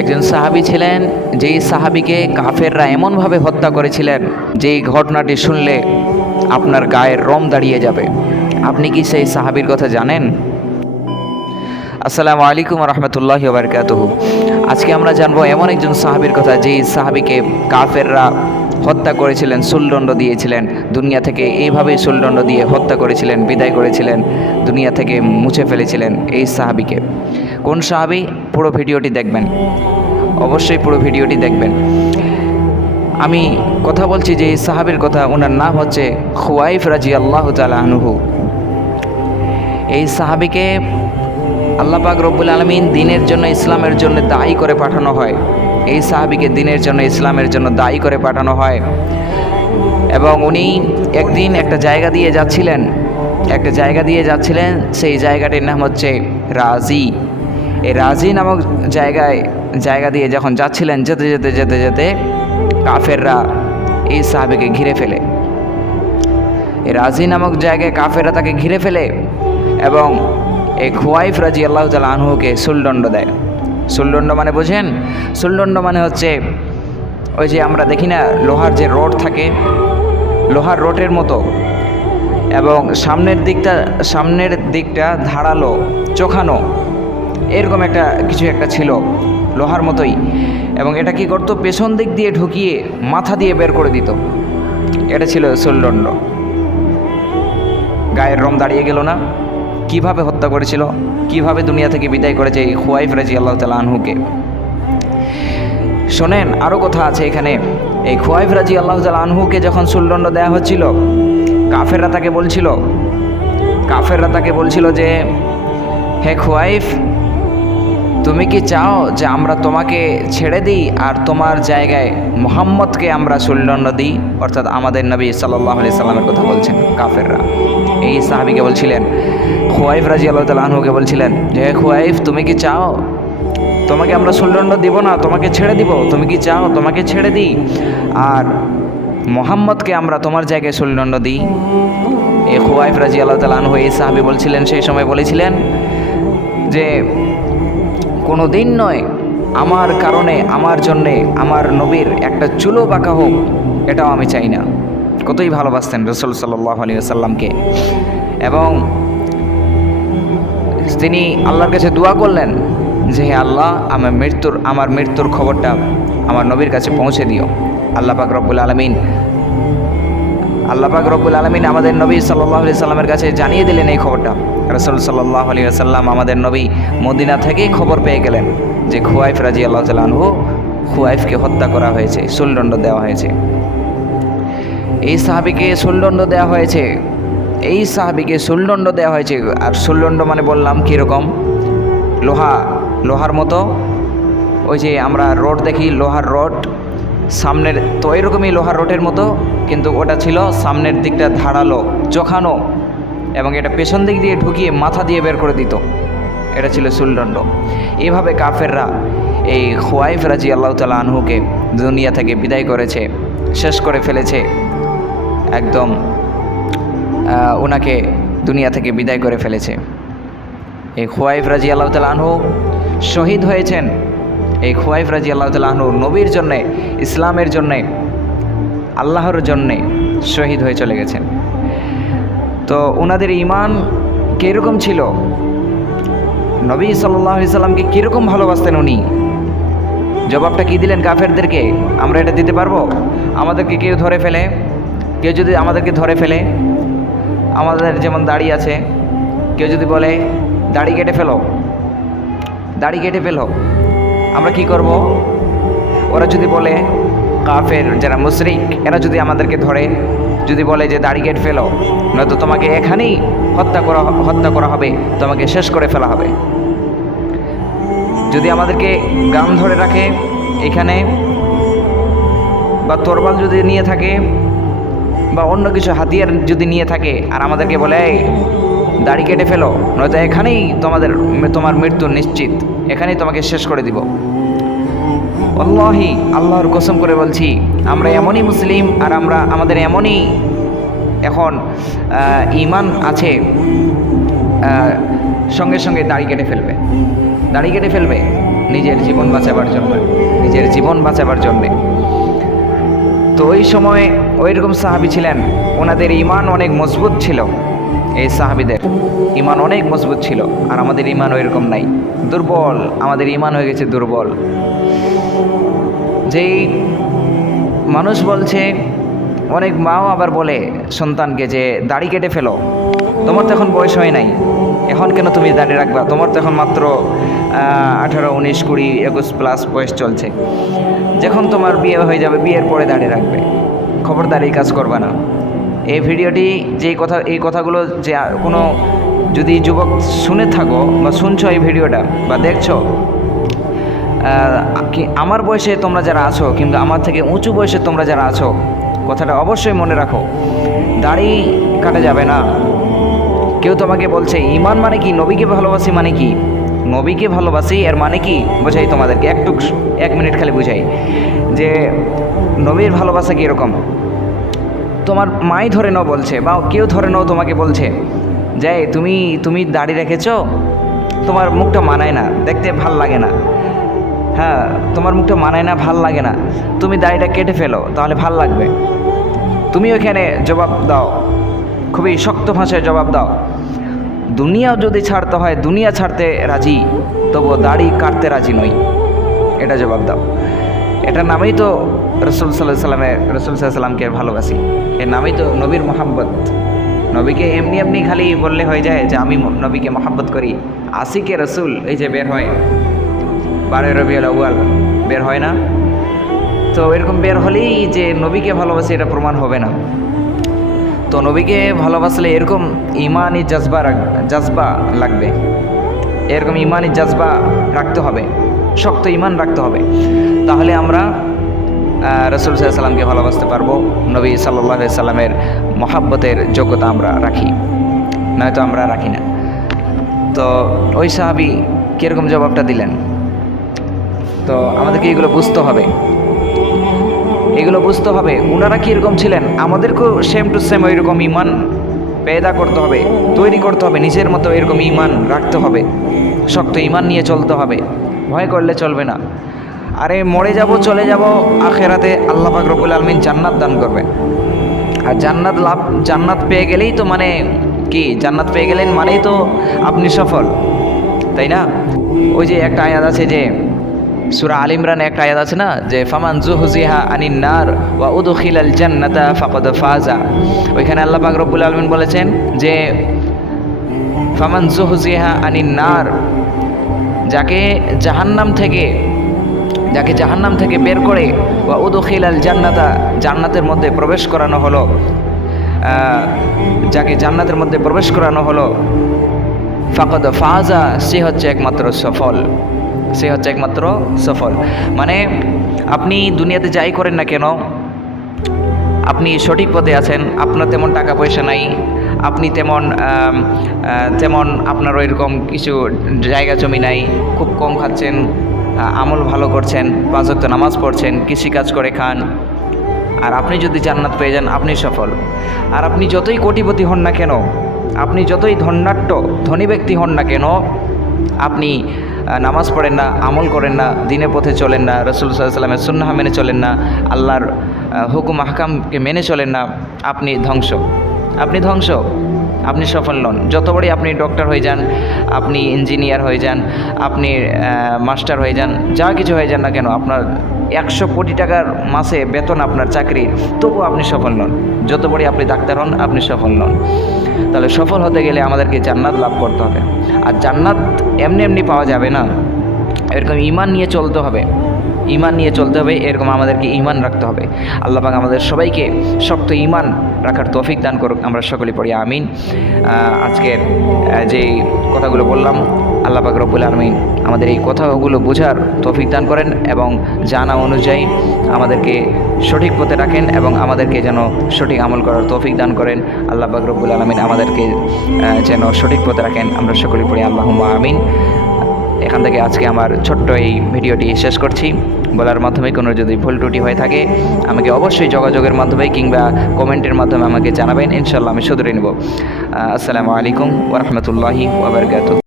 একজন সাহাবি ছিলেন, যেই সাহাবিকে কাফেররা এমনভাবে হত্যা করেছিলেন, যেই ঘটনাটি শুনলে আপনার গায়ের রম দাঁড়িয়ে যাবে। আপনি কি সেই সাহাবির কথা জানেন? আসসালামু আলাইকুম রহমতুল্লাহ বারকাতুহ আজকে আমরা জানব এমন একজন সাহাবির কথা, যেই সাহাবিকে কাফেররা হত্যা করেছিলেন, সুলদণ্ড দিয়েছিলেন, দুনিয়া থেকে এইভাবেই সুলদণ্ড দিয়ে হত্যা করেছিলেন, বিদায় করেছিলেন, দুনিয়া থেকে মুছে ফেলেছিলেন এই সাহাবিকে। কোন সাহাবি, পুরো ভিডিওটি দেখবেন। অবশ্যই পুরো ভিডিওটি দেখবেন। আমি কথা বলছি যে সাহাবির কথা ওনার নাম হচ্ছে খুয়াইফ রাজি আল্লাহ তালা আনুহু। এই সাহাবিকে আল্লাহ পাক রব্বুল আলমিন দিনের জন্য ইসলামের জন্য দায়ী করে পাঠানো হয়। এই সাহাবিকে দিনের জন্য, ইসলামের জন্য দায়ী করে পাঠানো হয়। এবং উনি একদিন একটা জায়গা দিয়ে যাচ্ছিলেন। একটা জায়গা দিয়ে যাচ্ছিলেন, সেই জায়গাটির নাম হচ্ছে রাজি। এই রাজি নামক জায়গায়, জায়গা দিয়ে যখন যাচ্ছিলেন, যেতে যেতে যেতে যেতে কাফেররা এই সাহাবিকে ঘিরে ফেলে। এই রাজি নামক জায়গায় কাফেররা তাকে ঘিরে ফেলে এবং এই খুয়াইফ রাজি আল্লাহ তালা আনহুকে সুলদণ্ড দেয়। সুলদণ্ড মানে বোঝেন? সুলদণ্ড মানে হচ্ছে ওই যে আমরা দেখি না, লোহার যে রড থাকে, লোহার রোটের মতো এবং সামনের দিকটা সামনের দিকটা ধারালো, চোখানো। এরকম একটা কিছু একটা ছিল লোহার মতোই। এবং এটা কি করতো? পেছন দিক দিয়ে ঢুকিয়ে মাথা দিয়ে বের করে দিত। এটা ছিল সুলদণ্ড গায়ের রম দাঁড়িয়ে গেল না। কীভাবে হত্যা করেছিল? কীভাবে দুনিয়া থেকে বিদায় করেছে এই খুয়াইফ রাজি আল্লাহ তালা আনহুকে? শোনেন আরও কথা আছে এখানে। এই খুয়াইফ রাজি আল্লাহ তালা আনহুকে যখন সুলদণ্ড দেওয়া হচ্ছিল, কাফেররা তাকে বলছিল, কাফেররা তাকে বলছিল যে, হে খুয়াইফ তুমি কি চাও যে আমরা তোমাকে ছেড়ে দিই আর তোমার জায়গায় মোহাম্মদকে আমরা সুলদণ্ড দিই? অর্থাৎ আমাদের নবী সাল্লাহ আলি সাল্লামের কথা বলছেন কাফেররা। এই সাহাবিকে বলছিলেন, খুয়াইফ রাজি আল্লাহ তাল আনহুকে বলছিলেন যে, খুয়াইফ, তুমি কি চাও? তোমাকে আমরা সুলদণ্ড দিব না, তোমাকে ছেড়ে দিব। তুমি কি চাও তোমাকে ছেড়ে দিই? আর মোহাম্মদকে আমরা তোমার জায়গায় সুলদণ্ড দিই? এ খুয়াইফ রাজি আল্লাহ তাল আনহু এই সাহাবি বলছিলেন, সেই সময় বলেছিলেন যে কোনো দিন নয়, আমার কারণে, আমার জন্যে, আমার নবীর একটা চুলো বাঁকা হোক, এটাও আমি চাই না। কতই ভালোবাসতেন রসুল সাল্লাহ আলী সাল্লামকে এবং তিনি আল্লাহর কাছে দোয়া করলেন যে, হে আল্লাহ, আমার মৃত্যুর আমার মৃত্যুর খবরটা আমার নবীর কাছে পৌঁছে দিও। আল্লাহ পাক রব্বুল আলমিন আল্লাহ পাক রব্বুল আলমিন আমাদের নবী সাল্লাহ আলি সাল্লামের কাছে জানিয়ে দিলেন এই খবরটা। রসুল সাল্লাহ আলী সাল্লাম আমাদের নবী মদিনা থেকেই খবর পেয়ে গেলেন যে খুয়াইফ রাজি আল্লাহ তালহু খুয়াইফকে হত্যা করা হয়েছে সুলদণ্ড দেওয়া হয়েছে। এই সাহাবিকে সুলদণ্ড দেওয়া হয়েছে, এই সাহাবিকে সুলদণ্ড দেওয়া হয়েছে, আর সুলদণ্ড মানে বললাম কীরকম? লোহা, লোহার মতো। ওই যে আমরা রড দেখি, লোহার রড। সামনের, তো এরকমই লোহার রোডের মতো, কিন্তু ওটা ছিল সামনের দিকটা ধারালো চোখানো এবং এটা পেছন দিক দিয়ে ঢুকিয়ে মাথা দিয়ে বের করে দিত। এটা ছিল সুলদণ্ড এভাবে কাফেররা এই খোয়াইফ রাজি আল্লাহ তালা আনহুকে দুনিয়া থেকে বিদায় করেছে, শেষ করে ফেলেছে, একদম ওনাকে দুনিয়া থেকে বিদায় করে ফেলেছে। এই খোয়াইফ রাজি আল্লাহ তালা আনহু শহীদ হয়েছেন। এই খোয়াইফ রাজি আল্লাহ তালা নবীর জন্যে, ইসলামের জন্যে, আল্লাহর জন্যে শহীদ হয়ে চলে গেছেন। তো ওনাদের ইমান কীরকম ছিল? নবী সাল্লাহ সাল্লামকে কীরকম ভালোবাসতেন উনি? জবাবটা কি দিলেন কাফেরদেরকে? আমরা এটা দিতে পারব? আমাদেরকে কেউ ধরে ফেলে? কেউ যদি আমাদেরকে ধরে ফেলে, আমাদের যেমন দাড়ি আছে, কেউ যদি বলে, দাড়ি কেটে ফেলো, দাড়ি কেটে ফেলো। আমরা কি করব? ওরা যদি বলে, কাফের, যারা মুশরিক, এরা যদি আমাদেরকে ধরে, যদি বলে যে দাড়ি কেটে ফেলো, নয়তো তোমাকে এখানেই হত্যা করা হত্যা করা হবে, তোমাকে শেষ করে ফেলা হবে। যদি আমাদেরকে গান ধরে রাখে এখানে, বা তরবাল যদি নিয়ে থাকে, বা অন্য কিছু হাতিয়ার যদি নিয়ে থাকে, আর আমাদেরকে বলে দাড়ি কেটে ফেলো, নয়তো এখানেই তোমাদের, তোমার মৃত্যু নিশ্চিত। এখানেই তোমাকে শেষ করে দিব। অল্লাহি আল্লাহর কসম করে বলছি, আমরা এমনই মুসলিম আর আমরা, আমাদের এমনই এখন ইমান আছে সঙ্গে সঙ্গে দাড়ি কেটে ফেলবে। দাড়ি কেটে ফেলবে, নিজের জীবন বাঁচাবার জন্য, নিজের জীবন বাঁচাবার জন্যে। তো ওই সময় ওই রকম সাহাবি ছিলেন, ওনাদের ইমান অনেক মজবুত ছিল। এই সাহাবিদের। ইমান অনেক মজবুত ছিল, আর আমাদের ইমান ওই রকম নাই। দুর্বল, আমাদের ইমান হয়ে গেছে দুর্বল। যেই মানুষ বলছে, অনেক মাও আবার বলে সন্তানকে যে, দাড়ি কেটে ফেলো। তোমার তো এখন বয়স হয় নাই। এখন কেন তুমি দাঁড়িয়ে রাখবা? তোমার তো এখন মাত্র আঠারো, উনিশ, কুড়ি, একুশ প্লাস বয়স চলছে। যখন তোমার বিয়ে হয়ে যাবে, বিয়ের পরে দাঁড়িয়ে রাখবে। খবরদার কাজ করবা না। এই ভিডিওটি যে কথা, এই কথাগুলো যে কোনো যদি যুবক শুনে থাকো বা শুনছো এই ভিডিওটা বা দেখছ আমার বয়সে তোমরা যারা আছো কিংবা আমার থেকে উঁচু বয়সে তোমরা যারা আছো, কথাটা অবশ্যই মনে রাখো। দাড়ি কাটা যাবে না। কেউ তোমাকে বলছে, ইমান মানে কি? নবীকে ভালোবাসি মানে কি? নবীকে ভালোবাসি এর মানে কি? বোঝাই তোমাদেরকে একটু এক মিনিট খালি বুঝাই। যে নবীর ভালোবাসা কীরকম তোমার মাই ধরে নাও বলছে বা কেউ ধরে নাও তোমাকে বলছে যে তুমি তুমি দাড়ি রেখেছ, তোমার মুখটা মানায় না, দেখতে ভালো লাগে না। হ্যাঁ তোমার মুখটা মানায় না, ভালো লাগে না। তুমি দাড়িটা কেটে ফেলো, তাহলে ভালো লাগবে। তুমি ওইখানে জবাব দাও। খুবই শক্ত ভাষায় জবাব দাও। দুনিয়াও যদি ছাড়তে হয়, দুনিয়া ছাড়তে রাজি, তবুও দাড়ি কাটতে রাজি নই। এটা জবাব দাও। এটার নামেই তো রসুল সাল্লাহ সাল্লামের, রসুল সাল্লাহ সাল্লামকে ভালোবাসি। এর নামেই তো নবীর মোহাম্মত নবীকে এমনি এমনি খালি বললে হয়ে যায় যে আমি নবীকে মোহাম্মত করি। আশিকে রসুল, এই যে বের হয়। বারোই রবিউল আউয়াল, বের হয় না? তো এরকম বের হলেই যে নবীকে ভালোবাসি এটা প্রমাণ হবে না। তো নবীকে ভালোবাসলে এরকম ইমানি জজবা রাখ- জজবা লাগবে। এরকম ইমানি জজবা রাখতে হবে। শক্ত ইমান রাখতে হবে। তাহলে আমরা রসুল সাল্লামকে ভালোবাসতে পারব, নবী সাল্লাহ সাল্লামের মহাব্বতের যোগ্যতা আমরা রাখি। নয়তো আমরা রাখি না। তো ওই সাহাবি কীরকম জবাবটা দিলেন? তো আমাদেরকে এগুলো বুঝতে হবে। এগুলো বুঝতে হবে ওনারা কীরকম ছিলেন? আমাদেরকেও সেম টু সেম ওই রকম ইমান পেদা করতে হবে, তৈরি করতে হবে, নিজের মতো এরকম ইমান রাখতে হবে, শক্ত ইমান নিয়ে চলতে হবে। ভয় করলে চলবে না। আরে মরে যাব, চলে যাব, আখেরাতে আল্লাহ পাক রবুল আলমিন জান্নাত দান করবে আর জান্নাত লাভ, জান্নাত পেয়ে গেলেই তো মানে কি, জান্নাত পেয়ে গেলেন মানেই তো আপনি সফল, তাই না? ওই যে একটা আয়াত আছে যে, সুরা আল ইমরানে একটা আয়াত আছে না, যে, ফামান জুহজিহা আনিন নার ওয়া উদখিলাল জান্নাতা ফাকাদ ফাজা। ওইখানে আল্লাহ পাক রব্বুল আলামিন বলেছেন যে, ফামান জুহজিহা আনিন নার যাকে জাহান্নাম থেকে, যাকে জাহান্নাম থেকে বের করে, ওয়া উদখিলাল জান্নাতা, জান্নাতের মধ্যে প্রবেশ করানো হলো। যাকে জান্নাতের মধ্যে প্রবেশ করানো হলো, ফাকদ ফাজা, সে হচ্ছে একমাত্র সফল। সে হচ্ছে একমাত্র সফল। মানে আপনি দুনিয়াতে যাই করেন না কেন, আপনি সঠিক পথে আছেন, আপনার তেমন টাকা পয়সা নাই আপনি তেমন তেমন আপনার ওইরকম কিছু জায়গা জমি নাই, খুব কম খাচ্ছেন আমল ভালো করছেন, পাঁচ ওয়াক্ত নামাজ পড়ছেন, কৃষিকাজ করে খান। আর আপনি যদি জান্নাত পেয়ে যান, আপনি সফল। আর আপনি যতই কোটিপতি হন না কেন, আপনি যতই ধন্যাট্য ধনী ব্যক্তি হন না কেন, আপনি নামাজ পড়েন না, আমল করেন না, দিনের পথে চলেন না, রসুল সাল্লামের সুন্নাহ মেনে চলেন না, আল্লাহর হুকুম হাকামকে মেনে চলেন না, আপনি ধ্বংস। আপনি ধ্বংস। আপনি সফল নন। যত বড়ই আপনি ডক্টর হয়ে যান, আপনি ইঞ্জিনিয়ার হয়ে যান, আপনি মাস্টার হয়ে যান, যা কিছু হয়ে যান না কেন, আপনার একশো কোটি টাকার মাসে বেতন আপনার চাকরি তবু আপনি সফল নন। যত বড়ই আপনি ডাক্তার হন, আপনি সফল নন। তাহলে সফল হতে গেলে আমাদেরকে জান্নাত লাভ করতে হবে। আর জান্নাত এমনি এমনি পাওয়া যাবে না। এরকম ইমান নিয়ে চলতে হবে। ইমান নিয়ে চলতে হবে, এরকম আমাদেরকে ইমান রাখতে হবে। আল্লাহ পাক আমাদের সবাইকে শক্ত ইমান রাখার তৌফিক দান করুক, আমরা সকলে পড়ি, আমিন। আজকের যে কথাগুলো বললাম আল্লাহ পাক রব্বুল আলমিন আমাদের এই কথাগুলো বোঝার তৌফিক দান করেন এবং জানা অনুযায়ী আমাদেরকে সঠিক পথে রাখেন এবং আমাদেরকে যেন সঠিক আমল করার তৌফিক দান করেন। আল্লাহ পাক রব্বুল আলমিন আমাদেরকে যেন সঠিক পথে রাখেন, আমরা সকলে পড়ি আল্লাহ আমিন। এখান থেকে আজকে আমার ছোট্ট এই ভিডিওটি শেষ করছি। বলার মাধ্যমে কোনো যদি ভুল ত্রুটি হয়ে থাকে, আমাকে অবশ্যই যোগাযোগের মাধ্যমে কিংবা কমেন্টের মাধ্যমে আমাকে জানাবেন। ইনশাল্লাহ আমি শুধরে নেব। আসসালামু আলাইকুম ওরহমতুল্লাহি ওবরকাত